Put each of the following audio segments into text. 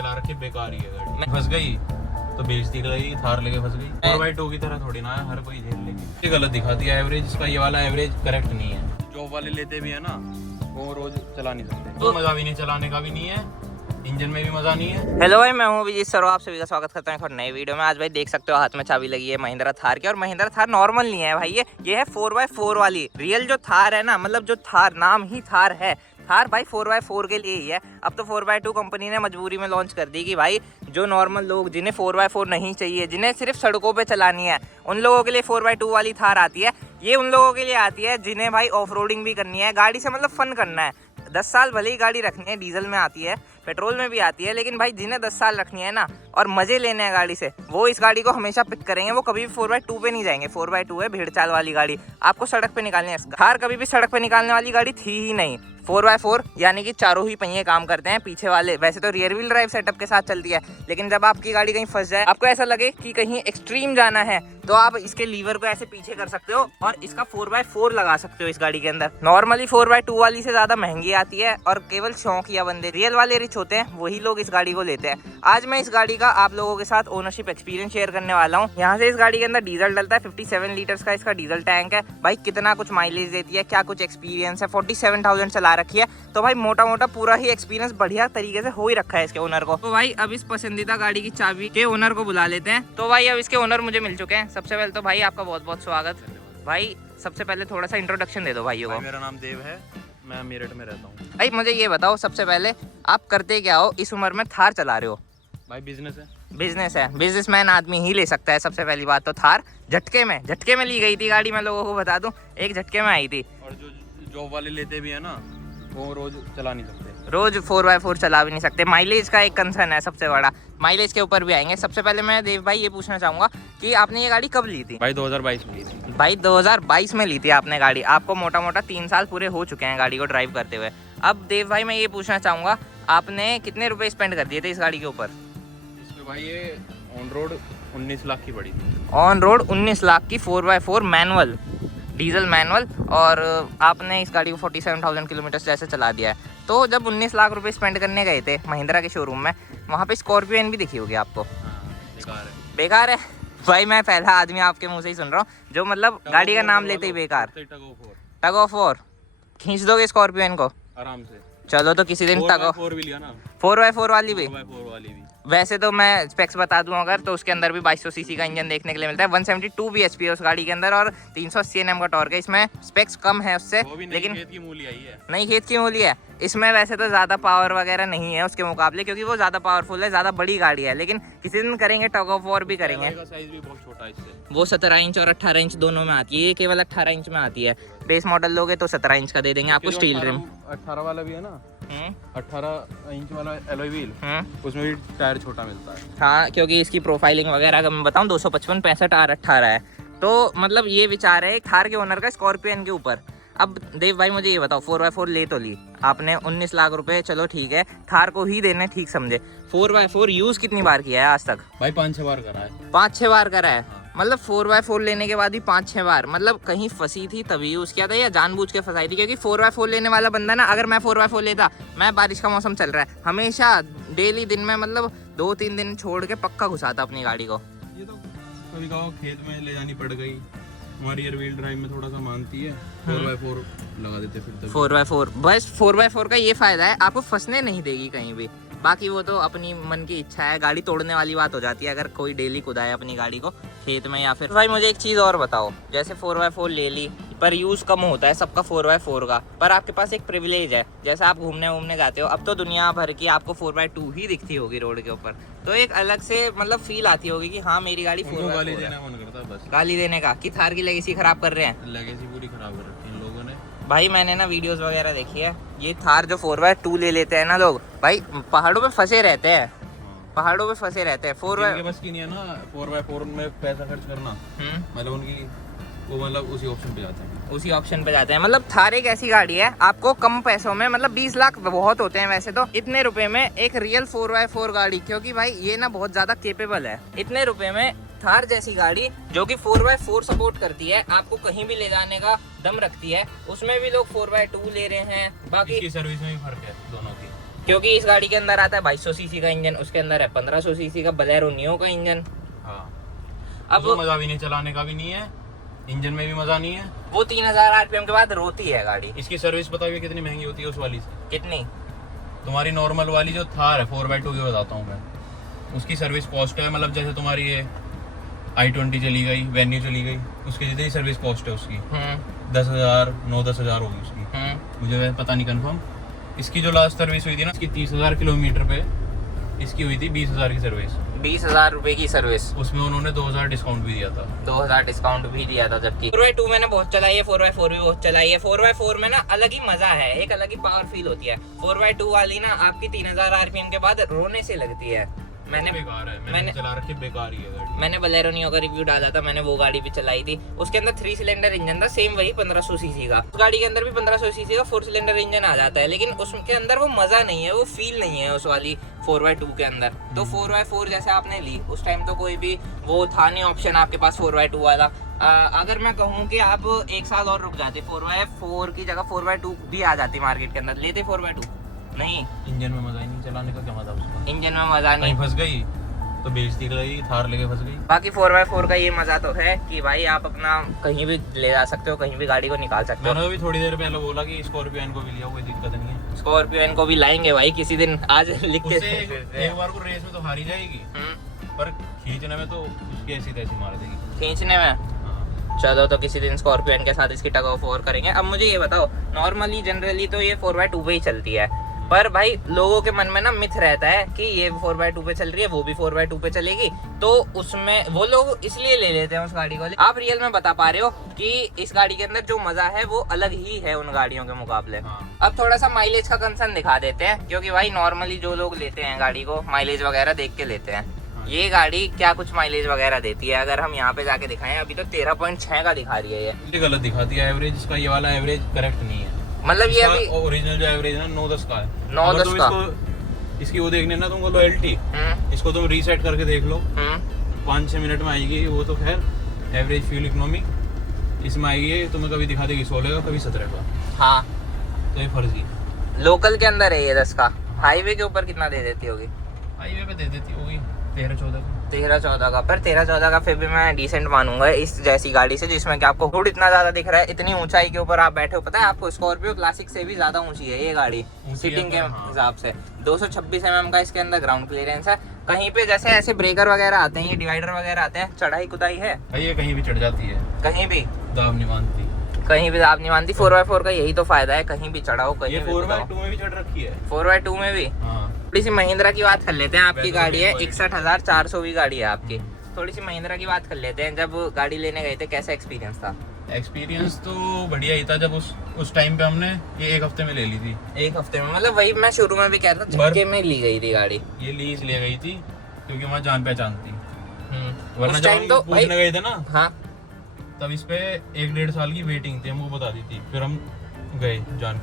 चला रखी, बेकार ही है गाड़ी। फंस गई तो बेइज्जती गई, थार लेके फंस गई। 4x2 की तरह थोड़ी ना है, हर कोई झेल लेगी। ये गलत दिखा दिया एवरेज, इसका ये वाला एवरेज करेक्ट नहीं है। जॉब वाले लेते भी है ना, वो रोज चला नहीं सकते, तो मजा भी नहीं, चलाने का भी नहीं है, इंजन में भी मजा नहीं है। हेलो भाई, मैं हूँ अभिजीत सर, आप सभी का स्वागत करता हूँ एक नई वीडियो में। आज भाई देख सकते हो हाथ में चाबी लगी है महिंद्रा थार की, और महिंद्रा थार नॉर्मल नहीं है भाई, ये है 4x4 वाली। रियल जो थार है ना, मतलब जो थार नाम ही थार है, थार भाई 4x4 के लिए ही है। अब तो 4x2 कंपनी ने मजबूरी में लॉन्च कर दी कि भाई जो नॉर्मल लोग जिन्हें 4x4 नहीं चाहिए, जिन्हें सिर्फ सड़कों पे चलानी है, उन लोगों के लिए 4x2 वाली थार आती है। ये उन लोगों के लिए आती है जिन्हें भाई ऑफ रोडिंग भी करनी है, गाड़ी से मतलब फन करना है। 10 साल भले ही गाड़ी रखनी है, डीजल में आती है, पेट्रोल में भी आती है, लेकिन भाई जिन्हें 10 साल रखनी है ना और मजे लेने हैं गाड़ी से, वो इस गाड़ी को हमेशा पिक करेंगे। वो कभी भी 4x2 पे नहीं जाएंगे। 4x2 है भीड़ चाल वाली गाड़ी, आपको सड़क पे निकालनी है। थार कभी भी सड़क पे निकालने वाली गाड़ी थी ही नहीं। 4x4 यानी कि चारों ही पहिए काम करते हैं, पीछे वाले वैसे तो रियर व्हील ड्राइव सेटअप के साथ चलती है, लेकिन जब आपकी गाड़ी कहीं फंस जाए, आपको ऐसा लगे कि कहीं एक्सट्रीम जाना है, तो आप इसके लीवर को ऐसे पीछे कर सकते हो और इसका 4x4 लगा सकते हो इस गाड़ी के अंदर। नॉर्मली 4x2 वाली से ज्यादा महंगी आती है, और केवल शौक या बंदे रियल वाले रिच होते हैं वही लोग इस गाड़ी को लेते हैं। आज मैं इस गाड़ी का आप लोगों के साथ ओनरशिप एक्सपीरियंस शेयर करने वाला हूँ। यहाँ से इस गाड़ी के अंदर डीजल डलता है, 57 लीटर्स का इसका डीजल टैंक है। भाई कितना कुछ माइलेज देती है, क्या कुछ एक्सपीरियंस है, 47,000 चला रखी है, तो भाई मोटा मोटा पूरा ही एक्सपीरियंस बढ़िया तरीके से हो ही रखा है इसके ओनर को। तो भाई अब इस पसंदीदा गाड़ी की चाबी के ओनर को बुला लेते हैं। तो भाई अब इसके ओनर मुझे मिल चुके हैं। सबसे पहले तो भाई आपका बहुत बहुत स्वागत। भाई सबसे पहले थोड़ा सा इंट्रोडक्शन दे दो भाइयों को। मेरा नाम देव है, मैं मेरठ में रहता हूँ। भाई मुझे ये बताओ सबसे पहले, आप करते क्या हो, इस उम्र में थार चला रहे हो? भाई बिजनेस है। बिजनेस है, बिजनेसमैन आदमी ही ले सकता है। सबसे पहली बात तो थार झटके में ली गई थी गाड़ी, मैं लोगों को बता दूं, एक झटके में आई थी। और जो जॉब वाले लेते भी है ना, वो रोज चला नहीं सकते, रोज 4x4 चला भी नहीं सकते। माइलेज का एक कंसर्न है सबसे बड़ा, माइलेज के ऊपर भी आएंगे। सबसे पहले मैं देव भाई ये पूछना चाहूंगा कि आपने ये गाड़ी कब ली थी? भाई 2022 में ली थी। भाई 2022 में ली थी आपने गाड़ी, आपको मोटा मोटा 3 साल पूरे हो चुके हैं गाड़ी को ड्राइव करते हुए। अब देव भाई मैं ये पूछना चाहूंगा, आपने कितने रुपए स्पेंड कर दिए थे इस गाड़ी के ऊपर? इसमें भाई ये ऑन रोड 19 लाख की पड़ी थी। ऑन रोड 19 लाख की 4x4 मैनुअल, डीजल मैनुअल, और आपने इस गाड़ी को 47,000 किलोमीटर जैसे चला दिया है। तो जब 19 लाख रुपए स्पेंड करने गए थे महिंद्रा के शोरूम में, वहाँ पे स्कॉर्पियो एन भी दिखी होगी आपको। बेकार है। बेकार है भाई, मैं पहला आदमी आपके मुंह से ही सुन रहा हूँ जो मतलब गाड़ी का नाम लेते ही बेकार। टग ऑफ वॉर खींच दोगे स्कॉर्पियो एन को आराम से। चलो तो किसी दिन टग ऑफ 4x4 भी लिया ना, 4x4 वाली भी। 4x4 वाली भी। वैसे तो मैं स्पेक्स बता दूं अगर, तो उसके अंदर भी 2200 सीसी का इंजन देखने के लिए मिलता है, 172 bhp है उस गाड़ी के अंदर, और 380 Nm का टॉर्क है। इसमें स्पेक्स कम है उससे, लेकिन खेत की मूली आई है। नई खेत की मूली है इसमें। वैसे तो ज़्यादा पावर वगैरह नहीं है उसके मुकाबले, क्योंकि वो ज़्यादा पावरफुल है, ज़्यादा बड़ी गाड़ी है, लेकिन किसी दिन करेंगे टग ऑफ वॉर भी करेंगे। साइज भी बहुत छोटा है इससे। वो 17 इंच और 18 इंच दोनों में आती है, ये केवल 18 इंच में आती है। बेस मॉडल लोगे तो 17 इंच का दे देंगे आपको स्टील रिम। 18 वाला भी है ना, 18 इंच वाला एलॉय व्हील, उसमें भी टायर छोटा मिलता है। हाँ, क्योंकि इसकी प्रोफाइलिंग वगैरह अगर मैं बताऊँ 255, 65 और 18 है। तो मतलब ये विचार है थार के ओनर का स्कॉर्पियो एन के ऊपर। अब देव भाई मुझे ये बताओ, 4x4 ले तो ली आपने 19 लाख रुपए, चलो ठीक है, थार को ही देने ठीक समझे। 4x4 यूज कितनी बार किया है आज तक? भाई 5-6 बार करा है। 5-6 बार करा है? मतलब 4x4 लेने के बाद भी 5-6 बार, मतलब कहीं फंसी थी तभी यूज किया था या जानबूझ के फंसाई थी? क्योंकि 4x4 लेने वाला बंदा ना, अगर मैं 4x4 लेता, मैं बारिश का मौसम चल रहा है, हमेशा डेली दिन में मतलब 2-3 दिन छोड़ के पक्का घुसाता अपनी गाड़ी को। ये तो कभी कभार खेत में ले जानी पड़ गई, हमारी रियर व्हील ड्राइव में थोड़ा सा मानती है, 4x4 लगा देते फिर तभी। 4x4 बस 4x4 का ये फायदा है, आपको फंसने नहीं देगी कहीं भी। बाकी वो तो अपनी मन की इच्छा है, गाड़ी तोड़ने वाली बात हो जाती है अगर कोई डेली कुदाए अपनी गाड़ी को खेत में या फिर। भाई मुझे एक चीज़ और बताओ, जैसे 4x4 ले ली पर यूज़ कम होता है सबका 4x4 का, पर आपके पास एक प्रिविलेज है, जैसे आप घूमने जाते हो, अब तो दुनिया भर की आपको 4x2 ही दिखती होगी रोड के ऊपर, तो एक अलग से मतलब फील आती होगी कि हाँ मेरी गाड़ी 4x4 गाली देना मन करता है बस। गाली देने का कि थार की लेगेसी खराब कर रहे हैं। लेगेसी पूरी खराब कर रखी है इन लोगों ने। भाई मैंने ना वीडियोस वगैरह देखी है, ये थार जो 4x2 ले लेते हैं ना लोग, भाई पहाड़ों पे फंसे रहते हैं, पहाड़ों पे फंसे रहते हैं। 4x बस की नहीं है ना 4x4 में पैसा खर्च करना, मतलब उनकी वो मतलब उसी ऑप्शन पे जाते हैं, उसी ऑप्शन पे जाते हैं। मतलब थार एक ऐसी गाड़ी है, आपको कम पैसों में, मतलब 20 लाख बहुत होते हैं वैसे तो, इतने रुपए में एक रियल 4x4 गाड़ी, क्योंकि भाई ये ना बहुत ज्यादा केपेबल है, इतने रुपए में थार जैसी गाड़ी जो कि 4x4 सपोर्ट करती है, आपको कहीं भी ले जाने का दम रखती है, उसमें भी लोग 4x2 ले रहे हैं। बाकी इसकी सर्विस में भी फर्क है दोनों की। क्योंकि इस गाड़ी के अंदर आता है 2200 सीसी का इंजन, उसके अंदर है 1500 सीसी का बोलेरो नियो का इंजन। हाँ, अब वो मजा भी नहीं, चलाने का भी नहीं है, इंजन में भी मजा नहीं है। वो 3000 आरपीएम के बाद रोती है गाड़ी। इसकी सर्विस बताइए कितनी महंगी होती है उस वाली से? कितनी? तुम्हारी नॉर्मल वाली जो थार है 4x2 की बताता हूँ मैं, उसकी सर्विस कॉस्ट है, मतलब जैसे तुम्हारी ये i20 चली गई, वेन्यू चली गई, उसकी जितनी सर्विस कॉस्ट है उसकी 10,000 9-10,000 होगी उसकी, मुझे वैसे पता नहीं कंफर्म। इसकी जो लास्ट सर्विस हुई थी ना, इसकी 30,000 किलोमीटर पे इसकी हुई थी 20,000 की सर्विस। 20,000 रुपए की सर्विस, उसमें उन्होंने 2,000 डिस्काउंट भी दिया था। 2000 डिस्काउंट भी दिया था। जबकि 4x2 मैंने बहुत चलाई है, 4x4 भी बहुत चलाई है। 4x4 में ना अलग ही मजा है, एक अलग ही पावर फील होती है। 4x2 वाली ना आपकी 3000 आरपीएम के बाद रोने से लगती है। बेकार है, मैंने चला रखी, बेकार ही है गाड़ी। मैंने बोलेरो नियो का रिव्यू डाला था, मैंने वो गाड़ी भी चलाई थी। उसके अंदर 3 सिलेंडर इंजन था, सेम वही 1500 सीसी का। उस गाड़ी के अंदर भी 1500 सीसी का 4 सिलेंडर इंजन आ जाता है, लेकिन उसके अंदर वो मजा नहीं है, वो फील नहीं है उस वाली 4x2 के अंदर। तो 4x4 जैसे आपने ली उस टाइम तो कोई भी वो था नहीं ऑप्शन आपके पास 4x2 वाला। अगर मैं कहूँ कि आप 1 साल और रुक जाते, 4x4 की जगह 4x2 भी आ जाती मार्केट के अंदर, लेते 4x2 नहीं। इंजन में मजा ही नहीं, चलाने का क्या मजा उसका? इंजन में मजा नहीं, फंस गई तो बेइज्जती गई, थार लेके फंस गई। बाकी 4x4 का ये मजा तो है कि भाई आप अपना कहीं भी ले जा सकते हो, कहीं भी गाड़ी को निकाल सकते हो। मैंने अभी थोड़ी देर पहले बोला कि स्कॉर्पियो को भी लिया, कोई दिक्कत नहीं है। स्कॉर्पियो को भी लाएंगे भाई किसी दिन, आज लिख के एक बार को रेस में तो हारी जाएगी, पर खींचने में तो उसकी ऐसी तैसी मार देगी। खींचने में चलो तो किसी दिन स्कॉर्पियो के साथ इसकी टग ऑफ वॉर करेंगे। अब मुझे ये बताओ, नॉर्मली जनरली तो ये 4x2 पे ही चलती है, पर भाई लोगों के मन में ना मिथ रहता है कि ये 4x2 पे चल रही है, वो भी 4x2 पे चलेगी, तो उसमें वो लोग इसलिए ले लेते हैं उस गाड़ी को। आप रियल में बता पा रहे हो कि इस गाड़ी के अंदर जो मजा है वो अलग ही है उन गाड़ियों के मुकाबले। अब थोड़ा सा माइलेज का कंसर्न दिखा देते हैं, क्योंकि भाई नॉर्मली जो लोग लेते हैं गाड़ी को माइलेज वगैरह देख के लेते हैं। ये गाड़ी क्या कुछ माइलेज वगैरह देती है, अगर हम यहाँ पे जाके दिखाएं, अभी तो 13.6 का दिखा रही है ये गलत दिखाती है एवरेज। इसका ये वाला एवरेज करेक्ट नहीं है, मतलब ये अभी ओरिजिनल जो एवरेज है ना 9-10 का है। 9-10 का। इसकी वो देखने ना तुमको लॉयल्टी, इसको तुम रीसेट करके देख लो, 5-6 मिनट में आएगी वो तो। खैर एवरेज फ्यूल इकोनॉमी इसमें आएगी, तुम्हें कभी दिखा देगी 16 का, कभी 17 का। हाँ तो ये फर्जी। लोकल के अंदर है ये 10 का, हाईवे के ऊपर कितना दे देती होगी? हाईवे पे दे देती होगी 13-14 का। 13-14 का, पर 13-14 का फिर भी मैं डिसेंट मानूंगा इस जैसी गाड़ी से, जिसमें कि आपको हुड इतना ज्यादा दिख रहा है, इतनी ऊंचाई के ऊपर आप बैठे हो। पता है आपको स्कॉर्पियो क्लासिक से भी ज्यादा ऊंची है ये गाड़ी सीटिंग के हिसाब से। 226 mm का इसके अंदर ग्राउंड क्लियरेंस है। कहीं पे जैसे ऐसे ब्रेकर वगैरह आते हैं, ये डिवाइडर वगैरह आते हैं, चढ़ाई कुदाई है, ये कहीं भी चढ़ जाती है, कहीं भी दाब नहीं मानती, कहीं भी दाब नहीं मानती। 4x4 का यही तो फायदा है, कहीं भी चढ़ाओ, कहीं ये भी 4x2 में भी चढ़ रखी है। 4x2 में भी। थोड़ी सी महिंद्रा की बात कर लेते हैं। आपकी गाड़ी है 61,400 की गाड़ी है आपकी। थोड़ी सी महिंद्रा की बात कर लेते हैं। जब गाड़ी लेने गए थे कैसा एक्सपीरियंस था? एक्सपीरियंस तो बढ़िया ही था। जब उस टाइम पे हमने ये 1 हफ्ते में ले ली थी। 1 हफ्ते में, मतलब वही मैं शुरू में भी कह रहा था, झटके में ली गई थी गाड़ी। ये लीज ले गई थी क्योंकि वहाँ जान पहचान थी। वरना उस टाइम तो पूछने गए थे ना, हाँ, तब इस पे 1-1.5 साल की वेटिंग थी, हमको बता दी थी। फिर हम गए जान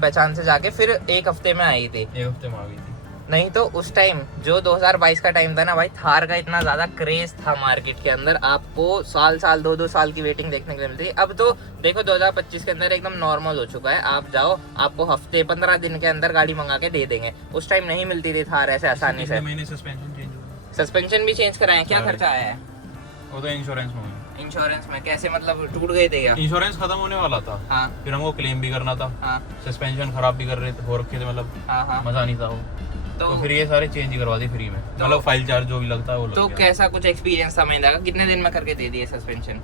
पहचान से जाके फिर 1 हफ्ते में आई थी। 1 हफ्ते में आ गई थी। नहीं तो उस टाइम जो 2022 का टाइम था ना भाई, थार का इतना ज्यादा क्रेज था मार्केट के अंदर, आपको साल 2-2 साल की वेटिंग देखने को मिलती है। अब तो देखो 2025 के अंदर एकदम नॉर्मल हो चुका है, आप जाओ आपको हफ्ते 15 दिन के अंदर गाड़ी मंगा के दे देंगे। उस टाइम नहीं मिलती थी थार ऐसे आसानी से। सस्पेंशन भी चेंज कराए, क्या खर्चा आया है? वो तो इंश्योरेंस में। इंश्योरेंस में कैसे, मतलब टूट गए थे क्या? इंश्योरेंस खत्म होने वाला था। हाँ। फिर हमको क्लेम भी करना था। हाँ। सस्पेंशन खराब भी कर रहे थे, हो रखे थे, मतलब हाँ। मजा नहीं था वो। तो फिर ये सारे चेंज करवा दी फ्री में, मतलब फाइल चार्ज जो भी लगता है वो लग तो गया। कैसा कुछ एक्सपीरियंस था महिंद्रा का? कितने दिन में करके दे दिए सस्पेंशन?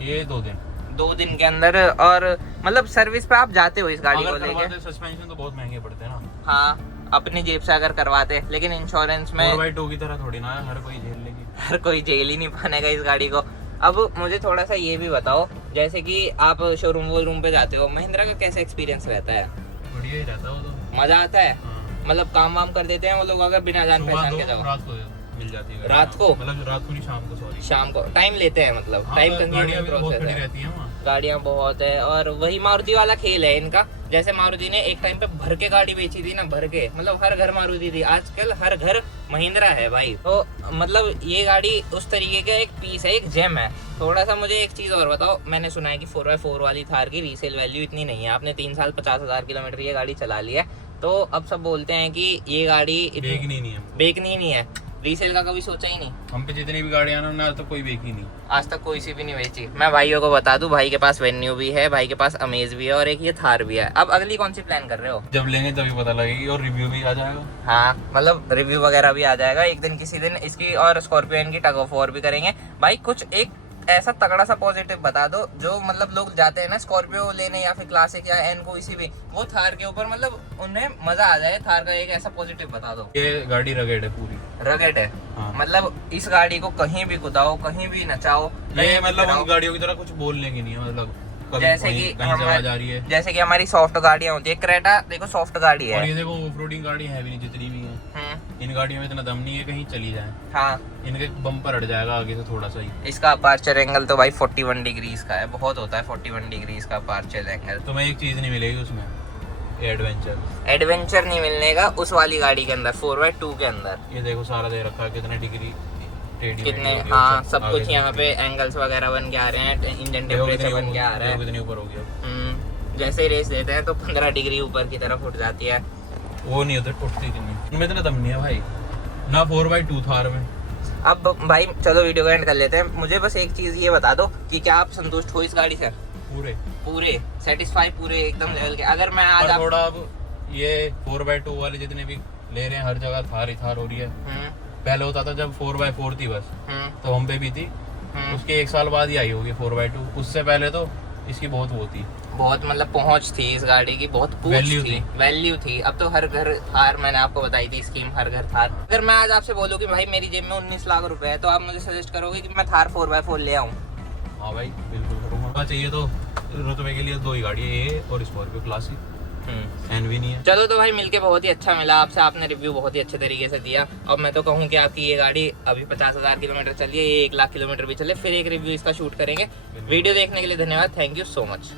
ये 2 दिन के अंदर। और मतलब सर्विस पे आप जाते हो इस गाड़ी को लेके? सस्पेंशन तो बहुत महंगे पड़ते हैं ना। हाँ, अपनी जेब से अगर करवाते, लेकिन इंश्योरेंस में 4x2 की तरह थोड़ी ना है, हर कोई झेल लेगी। हर कोई झेल ही नहीं पानेगा इस गाड़ी को। अब मुझे थोड़ा सा ये भी बताओ, जैसे कि आप शोरूम पे जाते हो, महिंद्रा का कैसा एक्सपीरियंस रहता है? बढ़िया ही रहता है वो तो। मजा आता है? मतलब काम वाम कर देते हैं वो लोग अगर बिना जान पहचान के जाओ? रात को मिल जाती है। रात को? मतलब रात को नहीं, शाम को। सॉरी, शाम को टाइम लेते हैं, मतलब टाइम कंज्यूमिंग प्रोसेस है। गाड़ियाँ बहुत है, और वही मारुति वाला खेल है इनका। जैसे मारुति ने एक टाइम पे भर के गाड़ी बेची थी ना, भर के, मतलब हर घर मारुति थी। आजकल हर घर महिंद्रा है भाई। तो मतलब ये गाड़ी उस तरीके का एक पीस है, एक जेम है। थोड़ा सा मुझे एक चीज़ और बताओ, मैंने सुना है कि 4x4 वाली थार की रीसेल वैल्यू इतनी नहीं है। आपने 3 साल 50,000 किलोमीटर ये गाड़ी चला ली है, तो अब सब बोलते हैं कि ये गाड़ी बेचनी नहीं है, बेचनी नहीं है, रीसेल का कभी सोचा ही नहीं। हम पे जितनी भी गाड़ियां ना आज तक कोई बेची नहीं, आज तक कोई सी भी नहीं बेची। मैं भाइयों को बता दूं, भाई के पास वेन्यू भी है, भाई के पास अमेज भी है और एक ये थार भी है। अब अगली कौन सी प्लान कर रहे हो? जब लेंगे तभी पता लगेगी और रिव्यू भी आ जाएगा। हाँ मतलब रिव्यू वगैरह भी आ जाएगा एक दिन किसी दिन इसकी, और स्कॉर्पियो की टग ऑफ वॉर भी करेंगे। भाई कुछ एक ऐसा तगड़ा सा पॉजिटिव बता दो जो मतलब लोग जाते हैं ना स्कॉर्पियो लेने या फिर क्लासिक या एन कोई सी भी, वो थार के ऊपर मतलब उन्हें मजा आ जाए। थार का एक ऐसा पॉजिटिव बता दो। ये गाड़ी रगेड है, पूरी रगेट है। हाँ। मतलब इस गाड़ी को कहीं भी कुदाओ, कहीं भी नचाओ, ये मतलब उन गाड़ियों की तरह कुछ बोलने की नहीं है, मतलब कभी जैसे कहीं कि कहीं से आवाज आ रही है। जैसे कि हमारी सॉफ्ट गाड़ियां होती है, क्रेटा देखो सॉफ्ट गाड़ी है। और ये देखो ऑफ-रोडिंग गाड़ी है भी नहीं जितनी भी है, इन गाड़ियों में इतना दम नहीं है कहीं चली जाए। हाँ इनके बम्पर हट जाएगा आगे से थोड़ा सा ही। इसका अपार्चर एंगल तो भाई 41 डिग्रीज का है, बहुत होता है 41 डिग्रीज का अपार्चर एंगल। तुम्हें एक चीज नहीं मिलेगी उसमें, एडवेंचर नहीं मिलने का उस वाली गाड़ी के अंदर, 4x2 के अंदर। ये देखो सारा दे रखा है कितने डिग्री कितने, हाँ सब कुछ यहाँ पे एंगल्स वगैरह बन के आ रहे हैं, इंजन टेम्परेचर बन के आ रहा है। कितने ऊपर हो गया, जैसे ही रेस देते हैं तो 15 डिग्री ऊपर की तरफ उठ जाती है। वो नहीं होता, टूटती नहीं, इनमें इतना दम नहीं है भाई ना 4x2 थार में। अब भाई चलो वीडियो को एंड कर लेते हैं। मुझे बस एक चीज ये बता दो कि क्या आप संतुष्ट हो इस गाड़ी से? पूरे सेटिस्फाई, पूरे एकदम लेवल के। अगर मैं आज थोड़ा अब ये 4x2 वाले जितने भी ले रहे हैं हर जगह थार ही थार हो रही है। पहले होता था जब 4x4 थी बस, तो हम पे भी थी, उसके 1 साल बाद ही आई होगी 4x2। उससे पहले तो इसकी बहुत वो थी, बहुत मतलब पहुंच थी इस गाड़ी की, बहुत वैल्यू थी। अब तो हर घर थार, मैंने आपको बताई थी स्कीम, हर घर थार। अगर मैं आज आपसे बोलूं कि भाई मेरी जेब में 19 लाख रुपए है, तो आप मुझे सजेस्ट करोगे कि मैं थार 4x4 ले आऊं? हाँ भाई बिल्कुल करूँगा। चाहिए तो रुतबे के लिए 2 ही गाड़ी है, ये और स्कॉर्पियो क्लासिक, एनवी नहीं है। चलो तो भाई मिलके बहुत ही अच्छा मिला आपसे, आपने रिव्यू बहुत ही अच्छे तरीके से दिया। अब मैं तो कहूँ कि आपकी ये गाड़ी अभी 50,000 किलोमीटर चली है, ये 1 लाख किलोमीटर भी चले, फिर एक रिव्यू इसका शूट करेंगे। वीडियो देखने के लिए धन्यवाद, थैंक यू सो मच।